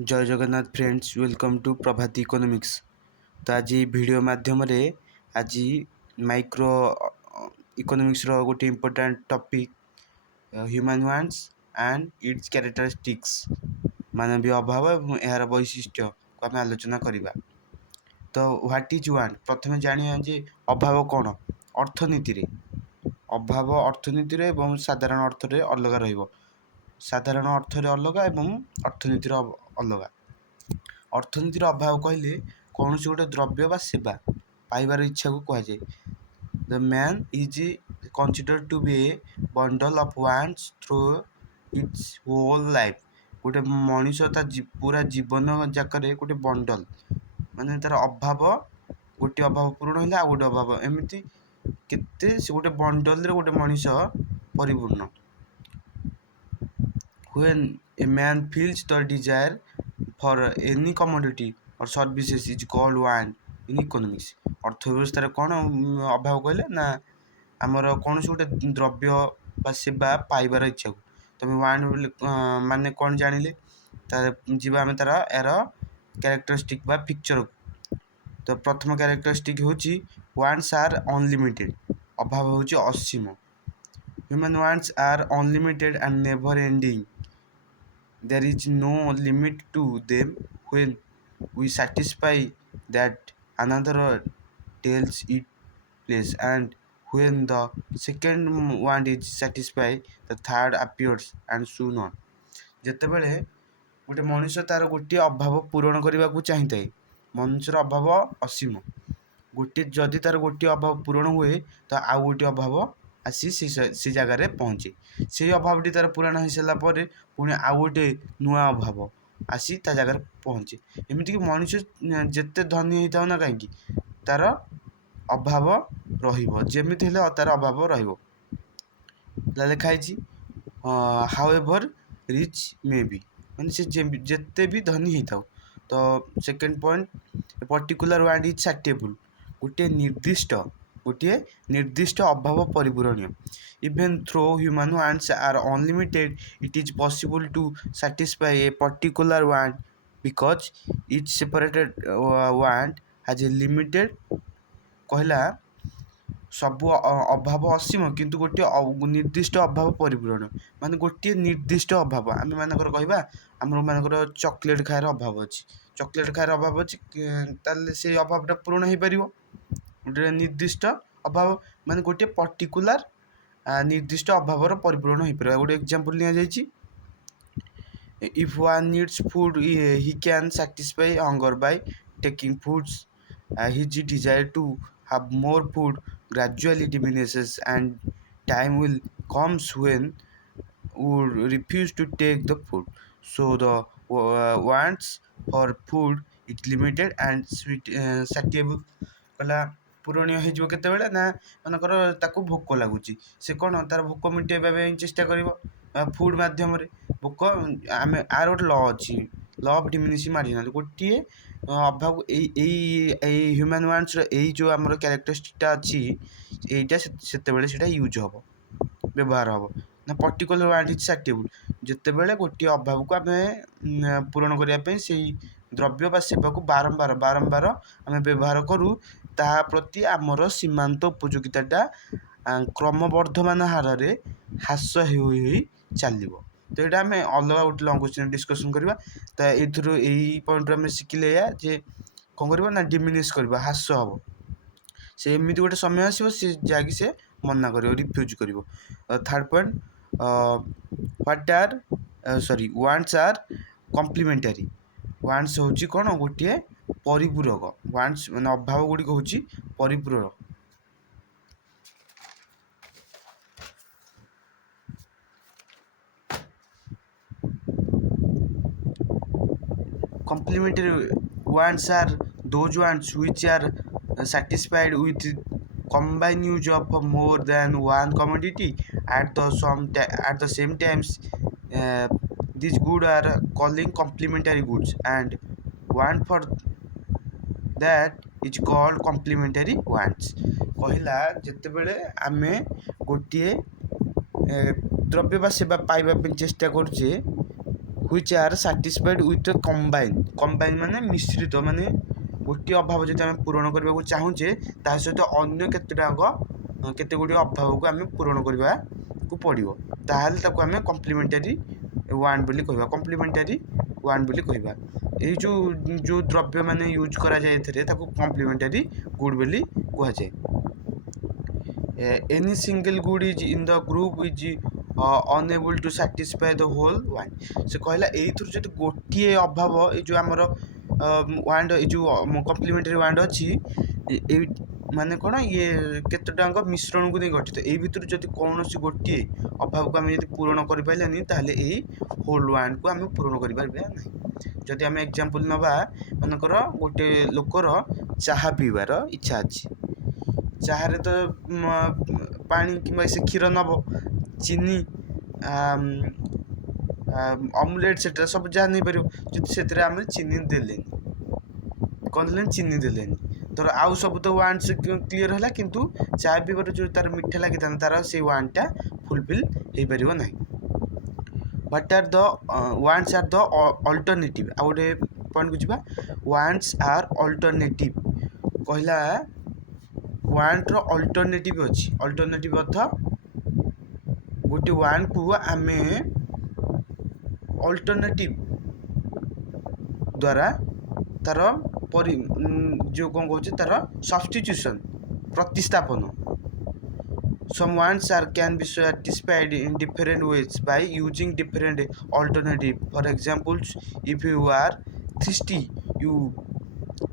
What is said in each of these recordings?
जय Jagannath friends welcome to Prabhati economics. तो आज वीडियो माध्यम आज माइक्रो इकोनॉमिक्स रो गोटे important topic human wants and its characteristics मानवीय अभाव और यार वैशिष्ट्य को आम आलोचना करवा। तो व्हाट इज वांट प्रथम जानिया जे अभाव कौन अर्थनीति रे अभाव अर्थनीति रे एवं साधारण अर्थ रे अलग रहिबो। साधारण अर्थ रे अलग एवं अर्थनीति रे अलग। अर्थनीतिर अभाव कहले कौन गोटे द्रव्य बा सेवा पाइबार इच्छा को कहुए। The man is considered to be a bundle of wants through its whole life. गोटे मनीष पूरा जीवन जाकर गोटे बंडल माने तार अभाव गोटे अभाव पूरण होगा आ गोटे अभाव एमती केते से गोटे बंडल रे गोटे मनीष परिपूर्ण। When a man feels the desire for any commodity or services is called want in economics। अर्थव्यवस्था कौन अभाव कहले ना आमर कौन गोटे द्रव्य बा सेवा पाइबार इच्छा को तुम वांट माने कौन जानिले जीवा आम तार यार कैरेक्टरिस्टिक बा पिक्चर। तो प्रथम कैरेक्टरिस्टिक होची वांट्स आर अनलिमिटेड अभाव होची असीम। Human wants are unlimited and never ending. There is no limit to them when we satisfy that another tells it place, and when the second want is satisfied the third appears and so on। ଯେତେବେଳେ ଗୋଟେ ମଣିଷ ତାର ଗୋଟିଏ ଅଭାବ ପୂରଣ କରିବାକୁ ଚାହିଁଥାଏ, ମନୁଷ୍ୟର ଅଭାବ ଅସୀମ। ଗୋଟିଏ ଯଦି ତାର ଗୋଟିଏ ଅଭାବ ପୂରଣ ହୁଏ ତ ଆଉ ଗୋଟିଏ ଅଭାବ आसी से जगार पहुँचे। से अभावटी तार पूरण हो सारा पर पुणी आउ गोटे नुआ अभाव आसी ता जगार पहुँचे। एमतीक मनुष्य जिते धनी होता ना कहीं तार अभाव रमती तार अभाव रखाई। However rich may be man से जिते भी धनी होता। तो second point particular want is satiable गोटे निर्दिष्ट अभाव परिपूरणीय। Even though human wants are unlimited it is possible to satisfy a particular want because each separated want has a limited. कहला सब अभाव असीम किंतु गोटे निर्दिष्ट अभाव परिपूरण माने गोटे निर्दिष्ट अभाव। आम मानकर कहवा आम मानकर चॉकलेट खाएर अभाव अच्छी चॉकलेट खाएर अभाव अच्छी ताले से अभावटा पूरण हो पार। गोटे निर्दिष्ट अभाव माने गोटे पर्टिकुलर निर्दिष्ट अभावर परिपूरण हो पार। गोटे एग्जांपल लिया जायछि if one needs food he can satisfy hunger by taking foods his desire to have more food gradually diminishes and time will comes when would refuse to take the food, so the wants for food is limited and satiable। कहला पूरणीय हो केतबेले ना मनकर ताकू भोक लगुच से कौन तार भोक मिटेबा चेष्टा कर फूड मध्यम भोक आम आर गोटे ल अच्छी ल अफ डिमिनिशिंग मार्जिनाल गोटे अभाव ह्यूमन वांट्स यही जो आम क्यारेक्टरिस्टिकटा अच्छी यहीटा से यूज हम व्यवहार हम ना पर्टिकुलर वांट इज सैटिएबल जितेबाला गोटे अभाव को आम पूरण करने से द्रव्य बा सेवा को बारंबार बारंबार आम व्यवहार करूँ ता प्रति आमर सीमांत उपयोगिताटा क्रमवर्धमान हार में ह्रास हो चलो। तो ये आम अलग गोटे लंग क्वेश्चन डिस्कसन करवा। तो यही पॉइंट आम शिखिले जे कौन कर ना डिमिनिश कर ह्रास हम से एमती गोटे समय आसो सी जैक से मना कर रिफ्यूज कर। Third point what are wants are complementary. Wants हूँ कौन गोटे परिपूरक वांट्स माने अभाव गुड़िक हूँ परिपूरक। Complementary wants are those wants which are satisfied with combined use of more than one commodity at the same times। these goods are calling complementary goods and want for that is called complementary wants। कहला जितेबले आमे गोटे द्रव्य बा सेवा पाइबा चेष्टा करुचे which are satisfied with the combine ମାନେ ମିଶ୍ରିତ ମାନେ ଗୋଟିଏ ଅଭାବ ଯଦି ଆମେ ପୂରଣ କରିବାକୁ ଚାହୁଁଛେ ତା ସହିତ ଅନ୍ୟ କେତେ ଗୁଡ଼ିଏ ଅଭାବକୁ ଆମେ ପୂରଣ କରିବାକୁ ପଡ଼ିବ, ତାହେଲେ ତାକୁ ଆମେ କମ୍ପ୍ଲିମେଣ୍ଟାରୀ ୱାନ୍ ବୋଲି କହିବା। କମ୍ପ୍ଲିମେଣ୍ଟାରୀ ୱାନ୍ ବୋଲି କହିବା। ଏଇ ଯେଉଁ ଦ୍ରବ୍ୟ ମାନେ ୟୁଜ୍ କରାଯାଏ ଏଥିରେ ତାକୁ କମ୍ପ୍ଲିମେଣ୍ଟାରୀ ଗୁଡ୍ ବୋଲି କୁହାଯାଏ। Any single good is in the group is unable to satisfy the whole one। ସେ କହିଲା ଏଇଥିରୁ ଯଦି ଗୋଟିଏ ଅଭାବ ଏଇ ଯେଉଁ ଆମର ୱାଣ୍ଡ ଏଇ ଯେଉଁ କମ୍ପ୍ଲିମେଣ୍ଟାରୀ ୱାଣ୍ଡ ଅଛି ଏଇ ମାନେ କ'ଣ ଇଏ କେତେଟାଙ୍କ ମିଶ୍ରଣକୁ ନେଇ ଗଠିତ। ଏଇ ଭିତରୁ ଯଦି କୌଣସି ଗୋଟିଏ ଅଭାବକୁ ଆମେ ଯଦି ପୂରଣ କରିପାରିଲାନି ତାହେଲେ ଏଇ ହୋଲ୍ ୱାଣ୍ଡକୁ ଆମେ ପୂରଣ କରିପାରିବା ନାହିଁ। ଯଦି ଆମେ ଏକ୍ଜାମ୍ପଲ୍ ନେବା, ମନେକର ଗୋଟେ ଲୋକର ଚାହା ପିଇବାର ଇଚ୍ଛା ଅଛି, ଚାହାରେ ତ ପାଣି କିମ୍ବା ସେ କ୍ଷୀର ନେବ, ଚିନି, ଅମଲେଟ୍ ସେଟା ସବୁ ଯାହା ନେଇପାରିବ। ଯଦି ସେଥିରେ ଆମେ ଚିନି ଦେଲେନି, କ'ଣ ଦେଲେନି? ଚିନି ଦେଲେନି। ଧର ଆଉ ସବୁ ତ ୱାଣ୍ଡସ୍ କ୍ଲିୟର୍ ହେଲା, କିନ୍ତୁ ଚା ପିଇବାର ଯେଉଁ ତାର ମିଠା ଲାଗିଥାନ୍ତା ତାର ସେଇ ୱାଣ୍ଡଟା ଫୁଲଫିଲ୍ ହେଇପାରିବ ନାହିଁ। What are the wants are the alternative. ଆଉ ଗୋଟେ ପଏଣ୍ଟକୁ ଯିବା, ୱାଣ୍ଡସ୍ ଆର୍ ଅଲ୍ଟରନେଟିଭ୍। କହିଲା ୱାଣ୍ଡର ଅଲ୍ଟରନେଟିଭ୍ ଅଛି। ଅଲ୍ଟରନେଟିଭ୍ ଅର୍ଥ ଗୋଟେ ୱାଣ୍ଡକୁ ଆମେ ଅଲ୍ଟରନେଟିଭ୍ ଦ୍ୱାରା ତାର ଯେଉଁ କ'ଣ କହୁଛି ତାର ସବଷ୍ଟିଟ୍ୟୁସନ୍ ପ୍ରତିସ୍ଥାପନ। Some wants can be satisfied in different ways by using different alternative. For example, if you are thirsty, your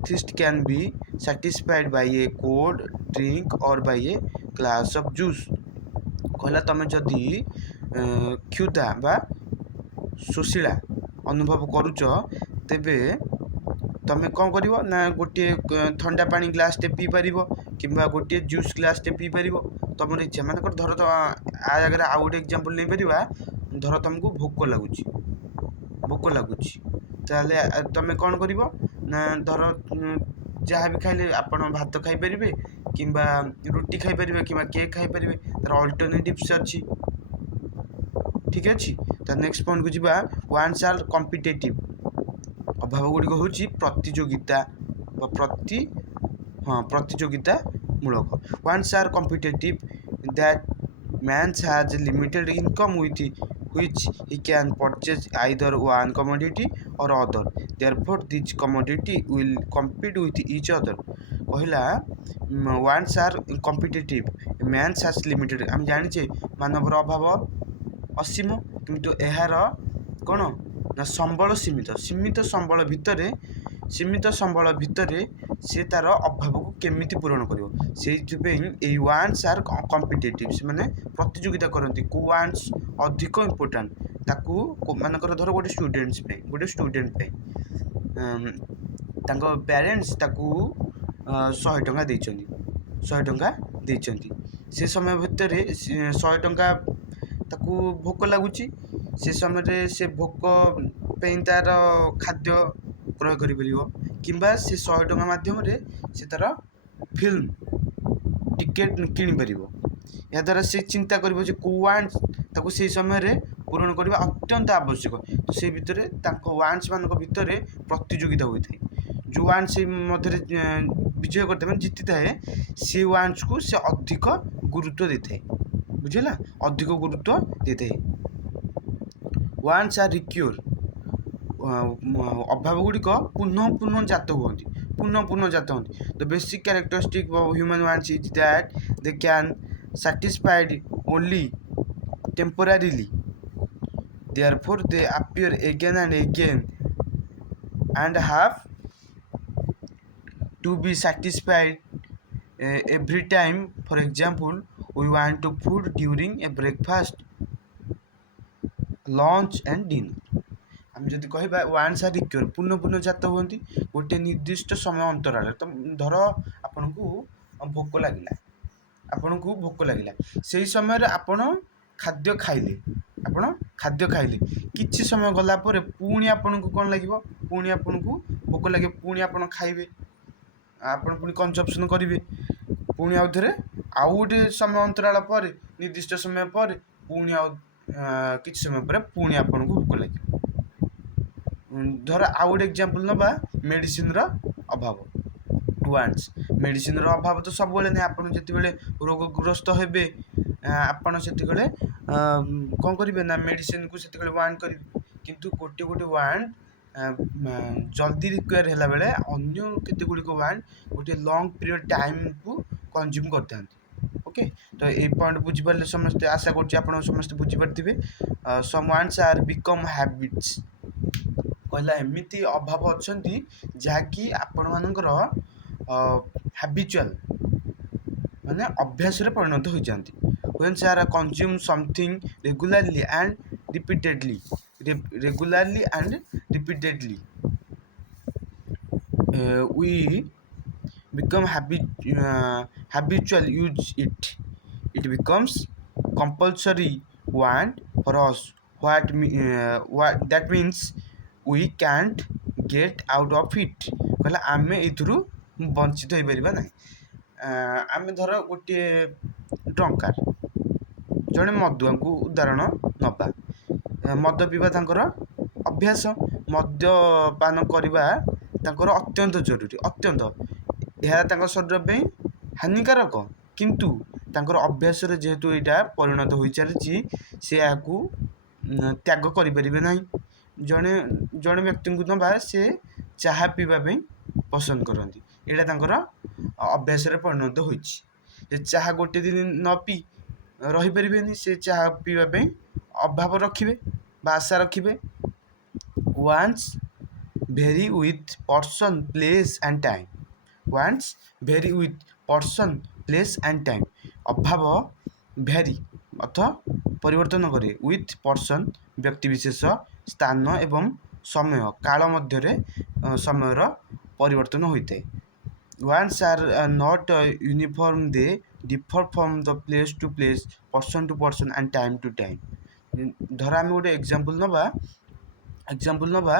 thirst can be satisfied by a cold drink or by a glass of juice। କହିଲା ତମେ ଯଦି କ୍ଷୁଧା ବା ଶୋଷିଲା ଅନୁଭବ କରୁଛ, ତେବେ ତମେ କ'ଣ କରିବ ନା ଗୋଟିଏ ଥଣ୍ଡା ପାଣି ଗ୍ଲାସ୍ଟେ ପିଇପାରିବ କିମ୍ବା ଗୋଟିଏ ଜୁସ୍ ଗ୍ଲାସ୍ଟେ ପିଇପାରିବ ତମର ଇଚ୍ଛା। ମାନେକର ଧର ଆ ଜାଗାରେ ଆଉ ଗୋଟେ ଏକ୍ଜାମ୍ପଲ୍ ନେଇପାରିବା, ଧର ତମକୁ ଭୋକ ଲାଗୁଛି, ତାହେଲେ ତମେ କ'ଣ କରିବ ନା ଧର ଯାହା ବି ଖାଇଲେ ଆପଣ ଭାତ ଖାଇପାରିବେ କିମ୍ବା ରୁଟି ଖାଇପାରିବେ କିମ୍ବା କେକ୍ ଖାଇପାରିବେ, ତାର ଅଲ୍ଟରନେଟିଭ୍ସ ଅଛି। ଠିକ୍ ଅଛି। ତ ନେକ୍ସଟ ପଏଣ୍ଟକୁ ଯିବା, ୱାଣ୍ଡସ୍ ଆର୍ କମ୍ପିଟେଟିଭ୍। ଅଭାବ ଗୁଡ଼ିକ ହେଉଛି ପ୍ରତିଯୋଗିତା ବା ପ୍ରତିଯୋଗିତାମୂଳକ। Wants are competitive that man has limited income with which he can purchase either one commodity or other, therefore these commodity will compete with each other। କହିଲା ୱାଣ୍ଡସ୍ are competitive, man's has limited. ଆମେ ଜାଣିଛେ ମାନବର ଅଭାବ ଅସୀମ, କିନ୍ତୁ ଏହାର କ'ଣ ନା ସମ୍ବଳ ସୀମିତ ସମ୍ବଳ ଭିତରେ ସେ ତାର ଅଭାବକୁ କେମିତି ପୂରଣ କରିବ, ସେଇଥିପାଇଁ ଏଇ ୱାଣ୍ଡସ୍ ଆର୍ କମ୍ପିଟେଟିଭ୍। ସେମାନେ ପ୍ରତିଯୋଗିତା କରନ୍ତି କେଉଁ ୱାଣ୍ଡସ୍ ଅଧିକ ଇମ୍ପୋର୍ଟାଣ୍ଟ ତାକୁ। ମନେକର ଧର ଗୋଟେ ଷ୍ଟୁଡେଣ୍ଟ ପାଇଁ ତାଙ୍କ ପ୍ୟାରେଣ୍ଟସ୍ ତାକୁ 100 ଟଙ୍କା ଦେଇଛନ୍ତି। ସେ ସମୟ ଭିତରେ 100 ଟଙ୍କା ତାକୁ ଭୋକ ଲାଗୁଛି, ସେ ସମୟରେ ସେ ଭୋକ ପାଇଁ ତାର ଖାଦ୍ୟ କ୍ରୟ କରିପାରିବ କିମ୍ବା ସେ 100 ଟଙ୍କା ମାଧ୍ୟମରେ ସେ ତାର ଫିଲ୍ମ ଟିକେଟ୍ କିଣିପାରିବ। ଏହାଦ୍ୱାରା ସେ ଚିନ୍ତା କରିବ ଯେ କେଉଁ ୱାଣ୍ଡସ୍ ତାକୁ ସେହି ସମୟରେ ପୂରଣ କରିବା ଅତ୍ୟନ୍ତ ଆବଶ୍ୟକ। ତ ସେଇ ଭିତରେ ତାଙ୍କ ୱାଣ୍ଡସ୍ ମାନଙ୍କ ଭିତରେ ପ୍ରତିଯୋଗିତା ହୋଇଥାଏ। ଯେଉଁ ୱାଣ୍ଡସ୍ ସେଇ ମଧ୍ୟରେ ବିଜୟ କରିଥାଏ ମାନେ ଜିତିଥାଏ, ସେ ୱାଣ୍ଡସ୍କୁ ସେ ଅଧିକ ଗୁରୁତ୍ୱ ଦେଇଥାଏ। ବୁଝିଲା, ଅଧିକ ଗୁରୁତ୍ୱ ଦେଇଥାଏ। ୱାଣ୍ଡସ୍ ଆର୍ ରିକ୍ୟୁର୍। ଅଭାବ ଗୁଡ଼ିକ ପୁନଃ ଜାତ ହୁଅନ୍ତି। The basic characteristic of human wants is that they can satisfied only temporarily, therefore they appear again and again and have to be satisfied every time. For example, we want to food during a breakfast, lunch and dinner। ଆମେ ଯଦି କହିବା ୱାଣ୍ଡସ୍ ଆର୍ ରିକ୍ୟୁର୍, ପୁନଃ ଜାତ ହୁଅନ୍ତି ଗୋଟିଏ ନିର୍ଦ୍ଦିଷ୍ଟ ସମୟ ଅନ୍ତରାଳରେ। ତ ଧର ଆପଣଙ୍କୁ ଭୋକ ଲାଗିଲା, ସେହି ସମୟରେ ଆପଣ ଖାଦ୍ୟ ଖାଇଲେ, କିଛି ସମୟ ଗଲା ପରେ ପୁଣି ଆପଣଙ୍କୁ କ'ଣ ଲାଗିବ? ପୁଣି ଆପଣଙ୍କୁ ଭୋକ ଲାଗିବ, ପୁଣି ଆପଣ ଖାଇବେ, ଆପଣ ପୁଣି କନଜମ୍ପସନ୍ କରିବେ, ପୁଣି ଆଉ ଥରେ ଆଉ ଗୋଟେ ସମୟ ଅନ୍ତରାଳ ପରେ, ନିର୍ଦ୍ଦିଷ୍ଟ ସମୟ ପରେ ପୁଣି ଆଉ କିଛି ସମୟ ପରେ ପୁଣି ଆପଣଙ୍କୁ ଭୋକ ଲାଗିବ। ଧର ଆଉ ଗୋଟେ ଏକ୍ଜାମ୍ପଲ୍ ନେବା ମେଡ଼ିସିନ୍ର ଅଭାବ। ୱାଣ୍ଟସ୍ ମେଡ଼ିସିନ୍ର ଅଭାବ ତ ସବୁବେଳେ ନାହିଁ। ଆପଣ ଯେତେବେଳେ ରୋଗଗ୍ରସ୍ତ ହେବେ ଆପଣ ସେତେବେଳେ କ'ଣ କରିବେ ନା ମେଡ଼ିସିନ୍କୁ ସେତେବେଳେ ୱାଣ୍ଟ କରିବେ। କିନ୍ତୁ ଗୋଟେ ଗୋଟେ ୱାଣ୍ଟ ଜଲ୍ଦି ରିକ୍ୱାର ହେଲା ବେଳେ ଅନ୍ୟ କେତେ ଗୁଡ଼ିକ ୱାଣ୍ଟ ଗୋଟେ ଲଙ୍ଗ୍ ପିରିୟଡ଼ ଟାଇମ୍କୁ କନଜ୍ୟୁମ୍ କରିଥାନ୍ତି। ଓକେ, ତ ଏଇ ପଏଣ୍ଟ ବୁଝିପାରିଲେ ସମସ୍ତେ, ଆଶା କରୁଛି ଆପଣ ସମସ୍ତେ ବୁଝିପାରିଥିବେ। ସମ୍ ୱାଣ୍ଟସ୍ ଆର୍ ବିକମ୍ ହ୍ୟାବିଟ୍ସ କହିଲା ଏମିତି ଅଭାବ ଅଛନ୍ତି ଯାହାକି ଆପଣମାନଙ୍କର ହ୍ୟାବିଚୁଆଲ୍ ମାନେ ଅଭ୍ୟାସରେ ପରିଣତ ହୋଇଯାନ୍ତି। when are consume something regularly and repeatedly regularly and repeatedly we become habitual use it becomes compulsory want for us what that means we can't get out of it କହିଲା ଆମେ ଏଥିରୁ ବଞ୍ଚିତ ହେଇପାରିବା ନାହିଁ। ଆମେ ଧର ଗୋଟିଏ ଡ୍ରଙ୍କାର ଜଣେ ମଦୁଆଙ୍କୁ ଉଦାହରଣ ନେବା। ମଦ ପିଇବା ତାଙ୍କର ଅଭ୍ୟାସ, ମଦ୍ୟପାନ କରିବା ତାଙ୍କର ଅତ୍ୟନ୍ତ ଜରୁରୀ, ଅତ୍ୟନ୍ତ ଏହା ତାଙ୍କ ଶରୀର ପାଇଁ ହାନିକାରକ, କିନ୍ତୁ ତାଙ୍କର ଅଭ୍ୟାସରେ ଯେହେତୁ ଏଇଟା ପରିଣତ ହୋଇଚାଲିଛି ସେ ଏହାକୁ ତ୍ୟାଗ କରିପାରିବେ ନାହିଁ। ଜଣେ ଜଣେ ବ୍ୟକ୍ତିଙ୍କୁ ନେବା, ସେ ଚାହା ପିଇବା ପାଇଁ ପସନ୍ଦ କରନ୍ତି, ଏଇଟା ତାଙ୍କର ଅଭ୍ୟାସରେ ପରିଣତ ହୋଇଛି। ସେ ଚାହା ଗୋଟେ ଦିନ ନ ପିଇ ରହିପାରିବେନି, ସେ ଚାହା ପିଇବା ପାଇଁ ଅଭାବ ରଖିବେ ବା ଆଶା ରଖିବେ। Once very with person place and time once very with person place and time ଅଭାବ ଭ୍ୟାରି ଅର୍ଥ ପରିବର୍ତ୍ତନ କରେ, ୱିଥ୍ ପର୍ସନ୍ ବ୍ୟକ୍ତିବିଶେଷ, ସ୍ଥାନ ଏବଂ ସମୟ କାଳ ମଧ୍ୟରେ ସମୟର ପରିବର୍ତ୍ତନ ହୋଇଥାଏ। Wants are not uniform, they differ from the place to place, person to person and time to time। ଧର ଆମେ ଗୋଟେ ଏକ୍ଜାମ୍ପଲ୍ ନେବା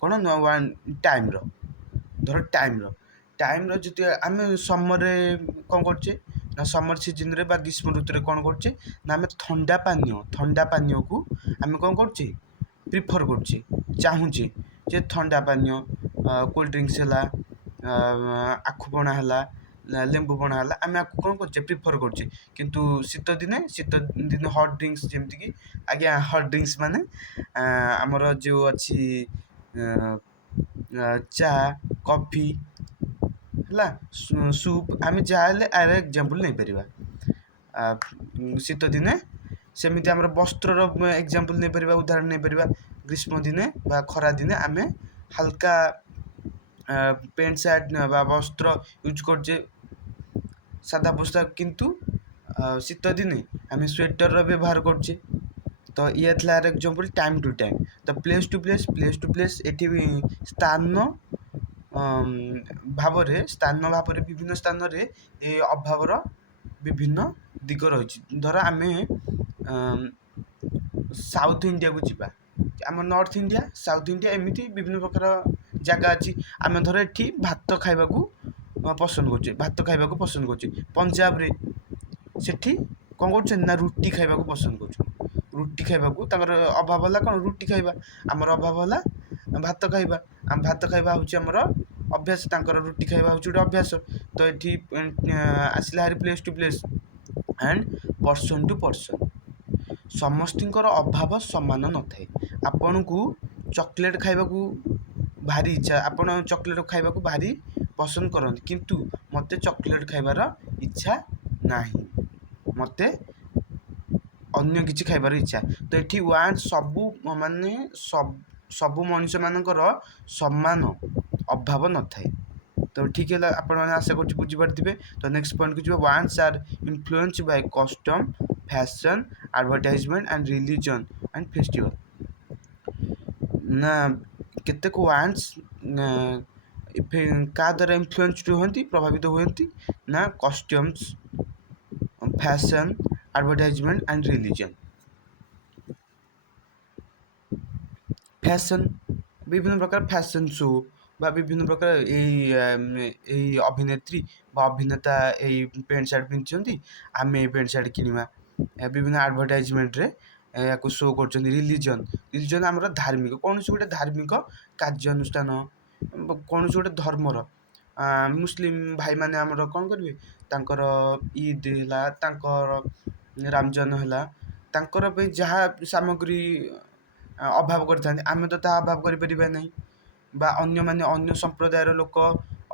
କ'ଣ ନା ଟାଇମ୍ର। ଧର ଟାଇମ୍ର ଯଦି ଆମେ ସମରରେ କ'ଣ କରୁଛେ ନା ସମର ସିଜନ୍ରେ ବା ଗ୍ରୀଷ୍ମ ଋତୁରେ କ'ଣ କରୁଛେ ନା ଆମେ ଥଣ୍ଡା ପାନୀୟକୁ ଆମେ କ'ଣ କରୁଛେ ପ୍ରିଫର୍ କରୁଛେ, ଚାହୁଁଛେ ଯେ ଥଣ୍ଡା ପାନୀୟ କୋଲ୍ଡ ଡ୍ରିଙ୍କସ୍ ହେଲା, ଆଖୁପଣା ହେଲା, ଲେମ୍ବୁ ପଣା ହେଲା, ଆମେ ଆକୁ କ'ଣ କରୁଛେ ପ୍ରିଫର୍ କରୁଛେ। କିନ୍ତୁ ଶୀତ ଦିନେ ହଟ୍ ଡ୍ରିଙ୍କସ୍, ଯେମିତିକି ଆଜ୍ଞା ହଟ୍ ଡ୍ରିଙ୍କସ୍ ମାନେ ଆମର ଯେଉଁ ଅଛି ଚା, କଫି ହେଲା, ସୁପ୍, ଆମେ ଯାହା ହେଲେ ଆର ଏକ୍ଜାମ୍ପଲ୍ ନେଇପାରିବା। ଶୀତ ଦିନେ ସେମିତି ଆମର ବସ୍ତ୍ରର ଏକ୍ଜାମ୍ପଲ୍ ନେଇପାରିବା, ଉଦାହରଣ ନେଇପାରିବା। ଗ୍ରୀଷ୍ମ ଦିନେ ବା ଖରା ଦିନେ ଆମେ ହାଲକା ପ୍ୟାଣ୍ଟ ସାର୍ଟ ବା ବସ୍ତ୍ର ୟୁଜ୍ କରୁଛେ, ସାଧା ପୋଷାକ, କିନ୍ତୁ ଶୀତ ଦିନେ ଆମେ ସ୍ୱେଟର୍ର ବ୍ୟବହାର କରୁଛେ। ତ ଇଏ ଥିଲା ଆର ଏକ୍ଜାମ୍ପଲ୍ ଟାଇମ୍ ଟୁ ଟାଇମ୍। ତ ପ୍ଲେସ୍ ଟୁ ପ୍ଲେସ୍ ଏଠି ସ୍ଥାନ ଭାବରେ ବିଭିନ୍ନ ସ୍ଥାନରେ ଏ ଅଭାବର ବିଭିନ୍ନ ଦିଗ ରହିଛି। ଧର ଆମେ ସାଉଥ୍ ଇଣ୍ଡିଆକୁ ଯିବା, ଆମ ନର୍ଥ ଇଣ୍ଡିଆ, ସାଉଥ୍ ଇଣ୍ଡିଆ, ଏମିତି ବିଭିନ୍ନ ପ୍ରକାର ଜାଗା ଅଛି। ଆମେ ଧର ଏଠି ଭାତ ଖାଇବାକୁ ପସନ୍ଦ କରୁଛେ। ପଞ୍ଜାବରେ ସେଠି କ'ଣ କରୁଛନ୍ତି ନା ରୁଟି ଖାଇବାକୁ ପସନ୍ଦ କରୁଛନ୍ତି। ରୁଟି ଖାଇବାକୁ ତାଙ୍କର ଅଭାବ ହେଲା କ'ଣ, ରୁଟି ଖାଇବା। ଆମର ଅଭାବ ହେଲା ଭାତ ଖାଇବା। ଭାତ ଖାଇବା ହେଉଛି ଆମର ଅଭ୍ୟାସ, ତାଙ୍କର ରୁଟି ଖାଇବା ହେଉଛି ଗୋଟେ ଅଭ୍ୟାସ। ତ ଏଠି ଆସିଲା ହାରି place to place and person two person. ସମସ୍ତଙ୍କର ଅଭାବ ସମାନ ନଥାଏ। ଆପଣଙ୍କୁ ଚକୋଲେଟ୍ ଖାଇବାକୁ ଭାରି ଇଚ୍ଛା, ଆପଣ ଚକୋଲେଟ୍ ଖାଇବାକୁ ଭାରି ପସନ୍ଦ କରନ୍ତି, କିନ୍ତୁ ମୋତେ ଚକୋଲେଟ୍ ଖାଇବାର ଇଚ୍ଛା ନାହିଁ, ମୋତେ ଅନ୍ୟ କିଛି ଖାଇବାର ଇଚ୍ଛା। ତ ଏଠି ୱାଣ୍ଟ ସବୁ ମଣିଷମାନଙ୍କର ସମାନ ଅଭାବ ନଥାଏ। ତ ଠିକ୍ ହେଲା, ଆପଣମାନେ ଆଶା କରୁଛି ବୁଝିପାରିଥିବେ। ତ ନେକ୍ସଟ ପଏଣ୍ଟକୁ ଯିବା। Wants R influence Bai custom, fashion, advertisement and religion and festival. ନା କେତେକ ୱାଣ୍ଟସ୍ କାହା ଦ୍ୱାରା ଇନଫ୍ଲୁଏନ୍ସଡ ହୁଅନ୍ତି, ପ୍ରଭାବିତ ହୁଅନ୍ତି ନା customs, fashion, advertisement and religion. Fashion, ବିଭିନ୍ନ ପ୍ରକାର ଫ୍ୟାସନ୍ ଶୋ ବା ବିଭିନ୍ନ ପ୍ରକାର ଏଇ ଅଭିନେତ୍ରୀ ବା ଅଭିନେତା ଏଇ ପ୍ୟାଣ୍ଟ ସାର୍ଟ ପିନ୍ଧିଛନ୍ତି, ଆମେ ଏଇ ପ୍ୟାଣ୍ଟ ସାର୍ଟ କିଣିବା। ବିଭିନ୍ନ ଆଡ଼ଭର୍ଟାଇଜମେଣ୍ଟରେ ୟାକୁ ଶୋ କରୁଛନ୍ତି। ରିଲିଜନ୍ ଆମର ଧାର୍ମିକ, କୌଣସି ଗୋଟେ ଧାର୍ମିକ କାର୍ଯ୍ୟାନୁଷ୍ଠାନ, କୌଣସି ଗୋଟେ ଧର୍ମର ମୁସଲିମ ଭାଇମାନେ ଆମର କ'ଣ କରିବେ, ତାଙ୍କର ଇଦ୍ ହେଲା, ତାଙ୍କର ରାମଜାନ ହେଲା, ତାଙ୍କର ପାଇଁ ଯାହା ସାମଗ୍ରୀ ଅଭାବ କରିଥାନ୍ତି, ଆମେ ତ ତାହା ଅଭାବ କରିପାରିବା ନାହିଁ। ବା ଅନ୍ୟମାନେ, ଅନ୍ୟ ସମ୍ପ୍ରଦାୟର ଲୋକ,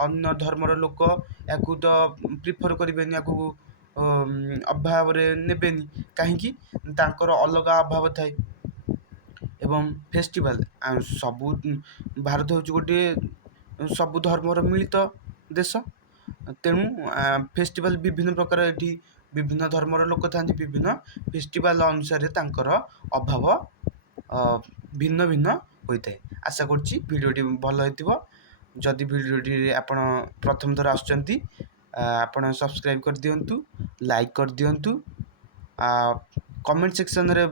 ଅନ୍ୟ ଧର୍ମର ଲୋକ ୟାକୁ ତ ପ୍ରିଫର କରିବେନି, ୟାକୁ ଅଭାବରେ ନେବେନି। କାହିଁକି? ତାଙ୍କର ଅଲଗା ଅଭାବ ଥାଏ। ଏବଂ ଫେଷ୍ଟିଭାଲ୍, ସବୁ ଭାରତ ହେଉଛି ଗୋଟିଏ ସବୁ ଧର୍ମର ମିଳିତ ଦେଶ। ତେଣୁ ଫେଷ୍ଟିଭାଲ୍ ବିଭିନ୍ନ ପ୍ରକାର, ଏଠି ବିଭିନ୍ନ ଧର୍ମର ଲୋକ ଥାନ୍ତି, ବିଭିନ୍ନ ଫେଷ୍ଟିଭାଲ୍ ଅନୁସାରେ ତାଙ୍କର ଅଭାବ ଭିନ୍ନ ଭିନ୍ନ ହୋଇଥାଏ। ଆଶା କରୁଛି ଭିଡ଼ିଓଟି ଭଲ ହେଇଥିବ। ଯଦି ଭିଡ଼ିଓଟିରେ ଆପଣ ପ୍ରଥମ ଥର ଆସୁଛନ୍ତି, ଆପଣ ସବସ୍କ୍ରାଇବ୍ କରିଦିଅନ୍ତୁ, ଲାଇକ୍ କରିଦିଅନ୍ତୁ, କମେଣ୍ଟ ସେକ୍ସନରେ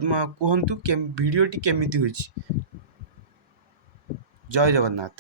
କୁହନ୍ତୁ ଭିଡ଼ିଓଟି କେମିତି ହୋଇଛି। ଜୟ ଜଗନ୍ନାଥ।